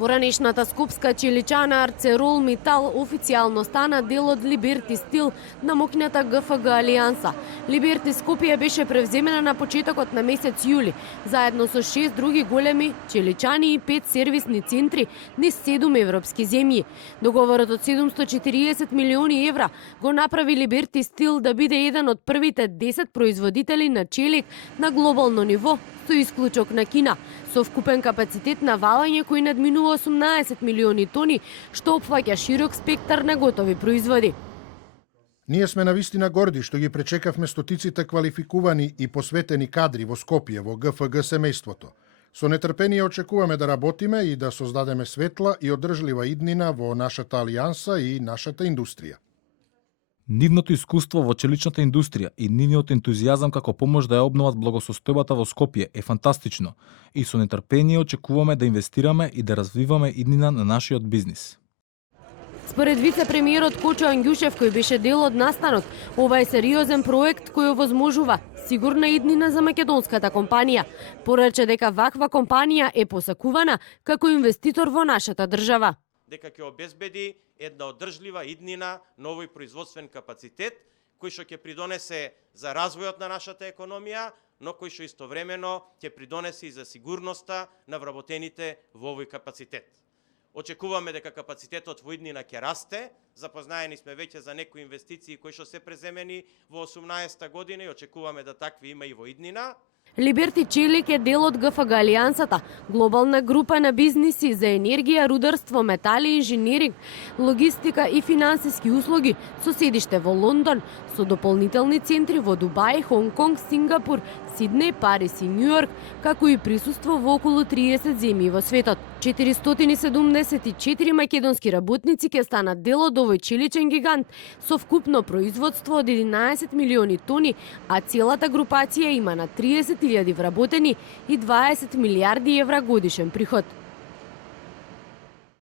Поранешната скопска челичана Арцерол Метал официјално стана дел од Либерти Стил на моќната ГФГ Алијанса. Либерти Скопје беше превземена на почетокот на месец јули, заедно со 6 други големи челичани и 5 сервисни центри низ 7 европски земји. Договорот од 740 милиони евра го направи Либерти Стил да биде еден од првите 10 производители на челик на глобално ниво, со исклучок на Кина, со вкупен капацитет на валање кој надминува 18 милиони тони, што опфаќа широк спектар на готови производи. Ние сме навистина горди што ги пречекавме стотиците квалификувани и посветени кадри во Скопје, во ГФГ семејството. Со нетрпение очекуваме да работиме и да создадеме светла и одржлива иднина во нашата алијанса и нашата индустрија. Нивното искуство во челичната индустрија и нивниот ентузијазам како помош да ја обноват благосостојбата во Скопје е фантастично и со нетрпение очекуваме да инвестираме и да развиваме иднина на нашиот бизнис. Според вице-премиерот Кочо Ангјушев, кој беше дел од настанот, ова е сериозен проект кој овозможува сигурна иднина за македонската компанија. Порача дека ваква компанија е посакувана како инвеститор во нашата држава. Дека ќе обезбеди една одржлива иднина на овој производствен капацитет, кој што ќе придонесе за развојот на нашата економија, но кој што истовремено ќе придонесе и за сигурноста на вработените во овој капацитет. Очекуваме дека капацитетот во иднина ќе расте, запознаени сме веќе за некои инвестиции кои што се преземени во 18-та година и очекуваме да такви има и во иднина. Либерти Челик е дел од ГФГ Алијансата, глобална група на бизниси за енергија, рударство, метали, инженеринг, логистика и финансиски услуги со седиште во Лондон, со дополнителни центри во Дубај, Хонг Конг, Сингапур, Сиднеј, Париз и Њујорк, како и присуство во околу 30 земји во светот. 474 македонски работници ќе станат дел од овој челичен гигант со вкупно производство од 11 милиони тони, а целата групација има на 30.000 вработени и 20 милиарди евра годишен приход.